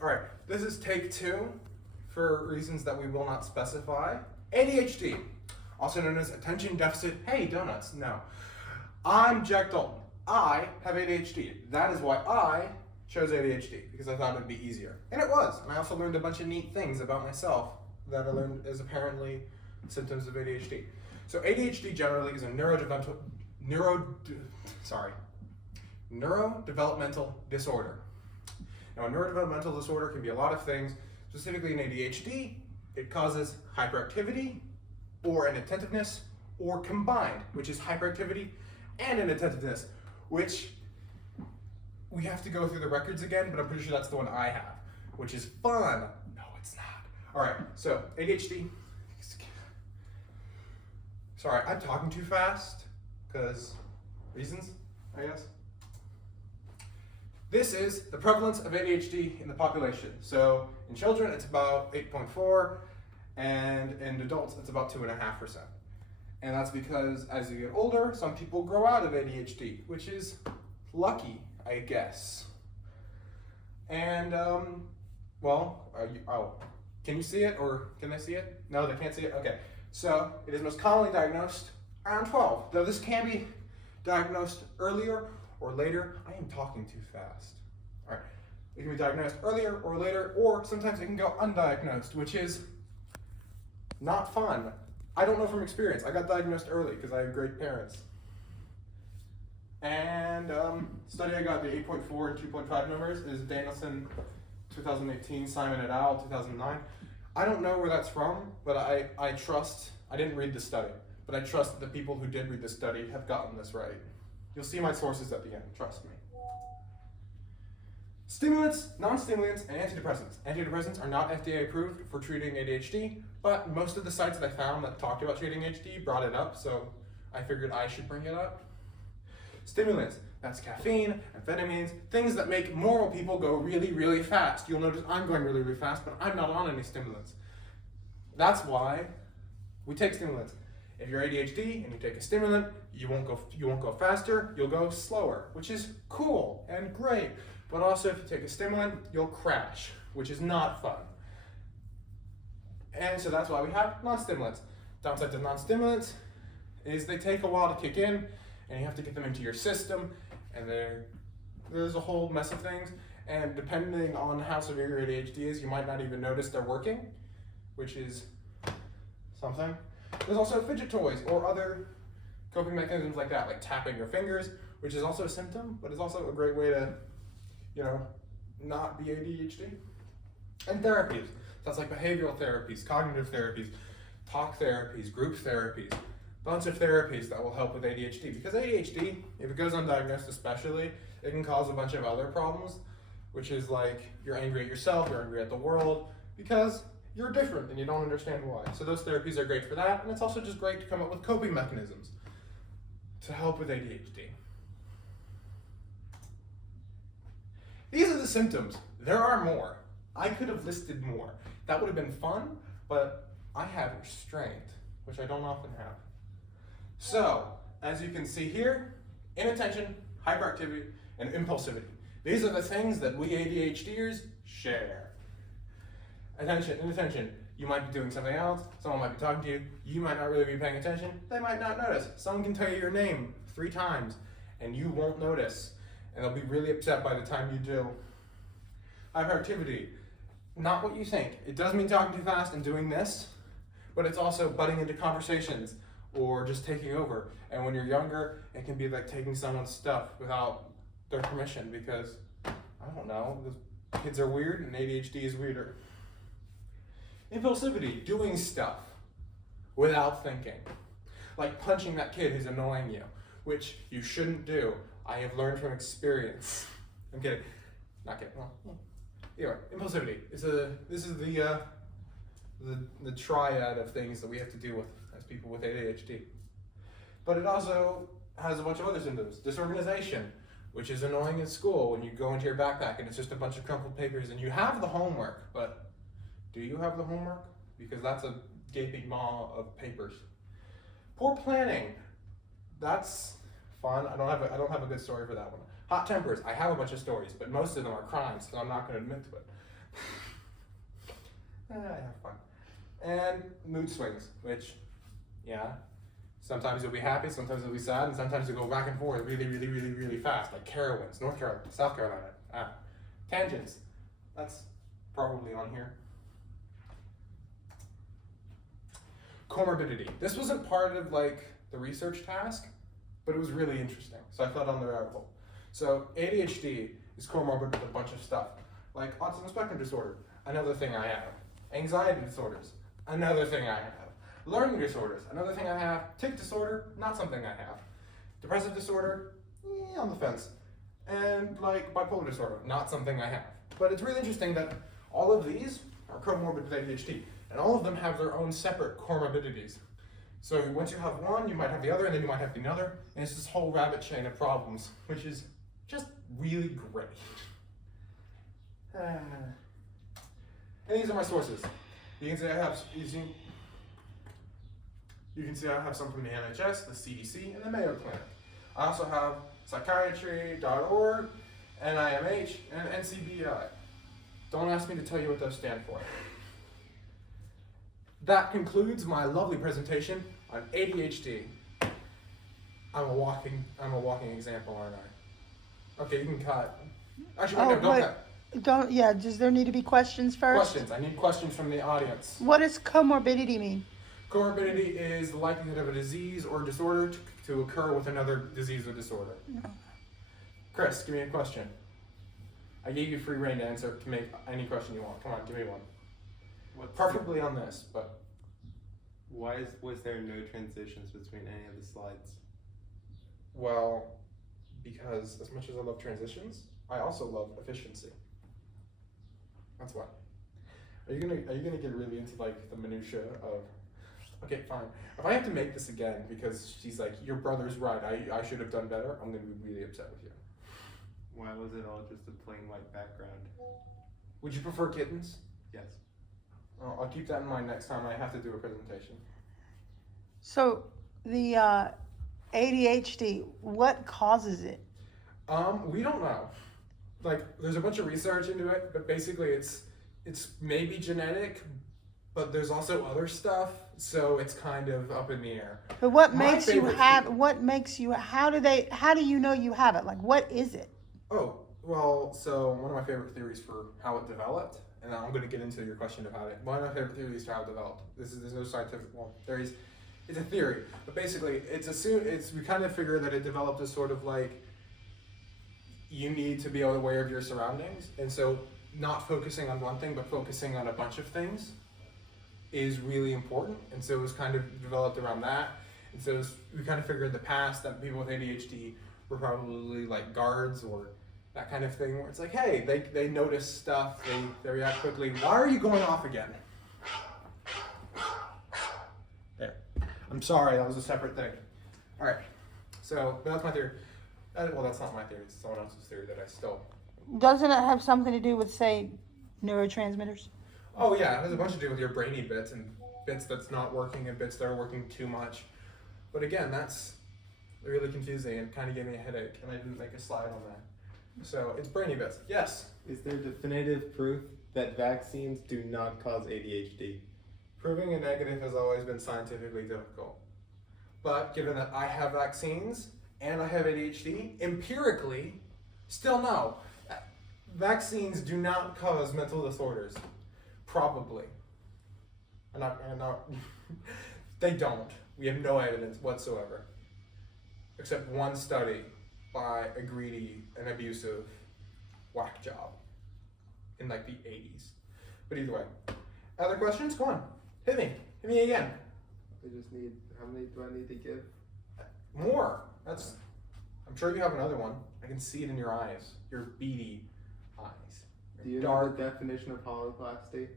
All right. This is take 2 for reasons that we will not specify. ADHD, also known as attention deficit. Hey, donuts. No, I'm Jack Dalton. I have ADHD. That is why I chose ADHD, because I thought it'd be easier, and it was. And I also learned a bunch of neat things about myself that I learned as apparently symptoms of ADHD. So ADHD generally is a neurodevelopmental disorder. Now, a neurodevelopmental disorder can be a lot of things. Specifically in ADHD, it causes hyperactivity or inattentiveness, or combined, which is hyperactivity and inattentiveness, which we have to go through the records again, but I'm pretty sure that's the one I have, which is fun. No, it's not. All right, so ADHD. Sorry, I'm talking too fast, because reasons, I guess. This is the prevalence of ADHD in the population. So in children, it's about 8.4, and in adults, it's about 2.5%. And that's because as you get older, some people grow out of ADHD, which is lucky, I guess. And, can you see it, or can they see it? No, they can't see it? Okay. So it is most commonly diagnosed around 12, though this can be diagnosed earlier or later. I am talking too fast. All right. It can be diagnosed earlier or later, or sometimes it can go undiagnosed, which is not fun. I don't know from experience. I got diagnosed early because I have great parents. And study I got, the 8.4 and 2.5 numbers, is Danielson 2018, Simon et al. 2009. I don't know where that's from, but I trust, I didn't read the study, but I trust that the people who did read the study have gotten this right. You'll see my sources at the end, trust me. Stimulants, non-stimulants, and antidepressants. Antidepressants are not FDA approved for treating ADHD, but most of the sites that I found that talked about treating ADHD brought it up, so I figured I should bring it up. Stimulants, that's caffeine, amphetamines, things that make normal people go really, really fast. You'll notice I'm going really, really fast, but I'm not on any stimulants. That's why we take stimulants. If you're ADHD and you take a stimulant, you won't go faster, you'll go slower, which is cool and great. But also if you take a stimulant, you'll crash, which is not fun. And so that's why we have non-stimulants. Downside to non-stimulants is they take a while to kick in, and you have to get them into your system, and there's a whole mess of things. And depending on how severe your ADHD is, you might not even notice they're working, which is something. There's also fidget toys or other coping mechanisms like that, like tapping your fingers, which is also a symptom, but it's also a great way to, not be ADHD. And therapies. That's like behavioral therapies, cognitive therapies, talk therapies, group therapies, bunch of therapies that will help with ADHD. Because ADHD, if it goes undiagnosed especially, it can cause a bunch of other problems, which is like you're angry at yourself, you're angry at the world, because you're different and you don't understand why. So those therapies are great for that, and it's also just great to come up with coping mechanisms to help with ADHD. These are the symptoms. There are more. I could have listed more. That would have been fun, but I have restraint, which I don't often have. So, as you can see here, inattention, hyperactivity, and impulsivity. These are the things that we ADHDers share. Attention, inattention. You might be doing something else, someone might be talking to you, you might not really be paying attention, they might not notice. Someone can tell you your name 3 times, and you won't notice, and they'll be really upset by the time you do. Hyperactivity. Not what you think. It does mean talking too fast and doing this, but it's also butting into conversations or just taking over. And when you're younger, it can be like taking someone's stuff without their permission because, I don't know, the kids are weird and ADHD is weirder. Impulsivity, doing stuff without thinking. Like punching that kid who's annoying you, which you shouldn't do. I have learned from experience. I'm kidding. Not kidding. Well, anyway, impulsivity. This is the triad of things that we have to deal with as people with ADHD. But it also has a bunch of other symptoms. Disorganization, which is annoying in school when you go into your backpack and it's just a bunch of crumpled papers and you have the homework, but do you have the homework? Because that's a gaping maw of papers. Poor planning. That's fun. I don't have a good story for that one. Hot tempers. I have a bunch of stories, but most of them are crimes, so I'm not going to admit to it. I have fun. And mood swings, which, yeah, sometimes you'll be happy, sometimes you'll be sad, and sometimes you'll go back and forth really, really, really, really fast, like Carowinds, North Carolina, South Carolina. Tangents. That's probably on here. Comorbidity. This wasn't part of like the research task, but it was really interesting, so I thought on the article. So ADHD is comorbid with a bunch of stuff, like autism spectrum disorder, another thing I have. Anxiety disorders, another thing I have. Learning disorders, another thing I have. Tic disorder, not something I have. Depressive disorder, on the fence. And like bipolar disorder, not something I have. But it's really interesting that all of these are comorbid with ADHD, and all of them have their own separate comorbidities. So once you have one, you might have the other, and then you might have the other, and it's this whole rabbit chain of problems, which is just really great. And these are my sources. You can see I have some from the NHS, the CDC, and the Mayo Clinic. I also have psychiatry.org, NIMH, and NCBI. Don't ask me to tell you what those stand for. That concludes my lovely presentation on ADHD. I'm a walking example, aren't I? Okay, you can cut. Actually, wait, no, don't cut. Does there need to be questions first? Questions. I need questions from the audience. What does comorbidity mean? Comorbidity is the likelihood of a disease or disorder to occur with another disease or disorder. No. Chris, give me a question. I gave you free reign to answer to make any question you want. Come on, give me one. Preferably on this, but. Was there no transitions between any of the slides? Well, because as much as I love transitions, I also love efficiency. That's why. Are you gonna get really into like the minutia of? Okay, fine. If I have to make this again because she's like, your brother's right, I should have done better, I'm gonna be really upset with you. Why was it all just a plain white background? Would you prefer kittens? Yes. Oh, I'll keep that in mind next time I have to do a presentation. So the ADHD, what causes it? We don't know. Like, there's a bunch of research into it, but basically it's maybe genetic, but there's also other stuff, so it's kind of up in the air. But what makes you have? What makes you? How do you know you have it? Like, what is it? Oh, well, so one of my favorite theories for how it developed, and I'm going to get into your question about it. One of my favorite theories for how it developed. There's no scientific, it's a theory, but basically we kind of figure that it developed as sort of like, you need to be aware of your surroundings, and so not focusing on one thing, but focusing on a bunch of things is really important, and so it was kind of developed around that, and so we kind of figured in the past that people with ADHD were probably like guards or that kind of thing, where it's like, hey, they notice stuff, they react quickly. Why are you going off again? There. I'm sorry, that was a separate thing. All right, so that's my theory. Well, that's not my theory, it's someone else's theory that I stole. Doesn't it have something to do with, say, neurotransmitters? Oh yeah, it has a bunch to do with your brainy bits and bits that's not working and bits that are working too much. But again, that's really confusing and kind of gave me a headache, and I didn't make a slide on that. So it's brainy bits. Yes? Is there definitive proof that vaccines do not cause ADHD? Proving a negative has always been scientifically difficult. But given that I have vaccines and I have ADHD, empirically, still no. Vaccines do not cause mental disorders. Probably. I'm not they don't. We have no evidence whatsoever. Except one study by a greedy and abusive whack job in like the 80s. But either way. Other questions? Come on. Hit me again. I just need, how many do I need to give? More. I'm sure you have another one. I can see it in your eyes. Your beady eyes. Do you dark. know the definition of holoplasty?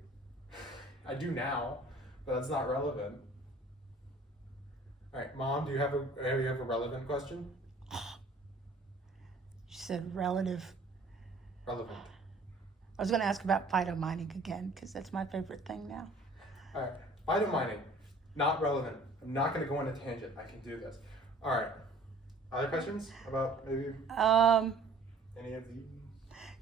I do now, but that's not relevant. All right, Mom, do you have a relevant question? You said relative. Relevant. I was going to ask about phytomining again, because that's my favorite thing now. All right, phytomining, not relevant. I'm not going to go on a tangent. I can do this. All right. Other questions about maybe? Any of these?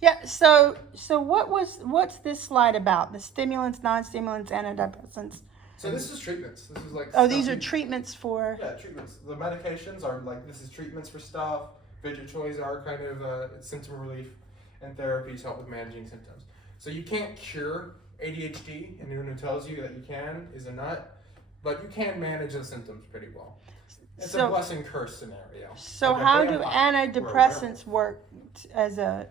Yeah. So what's this slide about? The stimulants, non-stimulants, antidepressants. So this is treatments. This is like. Oh, these stuff are you- treatments for. Yeah, treatments. The medications are like, this is treatments for stuff. Fidget toys are kind of symptom relief, and therapies help with managing symptoms. So you can't cure ADHD, and anyone who tells you that you can is a nut, but you can manage the symptoms pretty well. It's a blessing curse scenario. So Like a how do vampire or a antidepressants work as a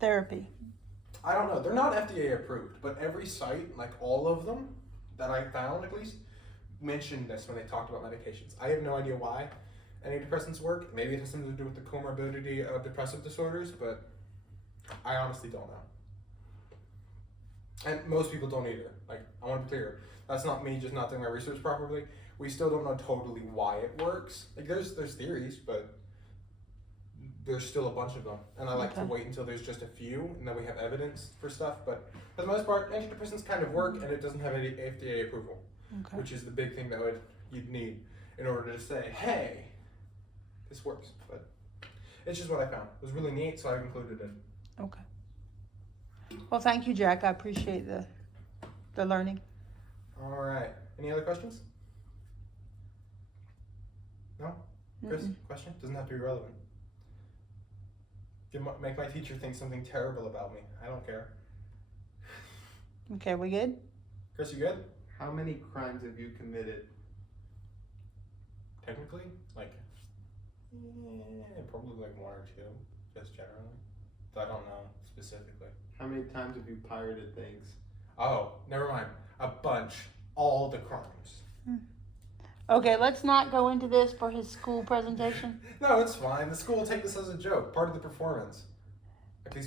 therapy? I don't know. They're not FDA approved, but every site, like all of them that I found at least, mentioned this when they talked about medications. I have no idea why antidepressants work. Maybe it has something to do with the comorbidity of depressive disorders, but I honestly don't know. And most people don't either. Like, I want to be clear. That's not me just not doing my research properly. We still don't know totally why it works. Like, there's theories, but there's still a bunch of them. And I like to wait until there's just a few, and then we have evidence for stuff. But for the most part, antidepressants kind of work, and it doesn't have any FDA approval, which is the big thing that you'd need in order to say, hey, this works. But it's just what I found. It was really neat, so I included it. Okay. Well, thank you, Jack. I appreciate the learning. All right. Any other questions? No? Chris, question? Doesn't have to be relevant. Make my teacher think something terrible about me. I don't care. Okay, we good? Chris, you good? How many crimes have you committed? Technically? Like, probably like one or two, just generally. So I don't know specifically. How many times have you pirated things? Oh, never mind. A bunch. All the crimes. Okay, let's not go into this for his school presentation. No, it's fine. The school will take this as a joke. Part of the performance. At least we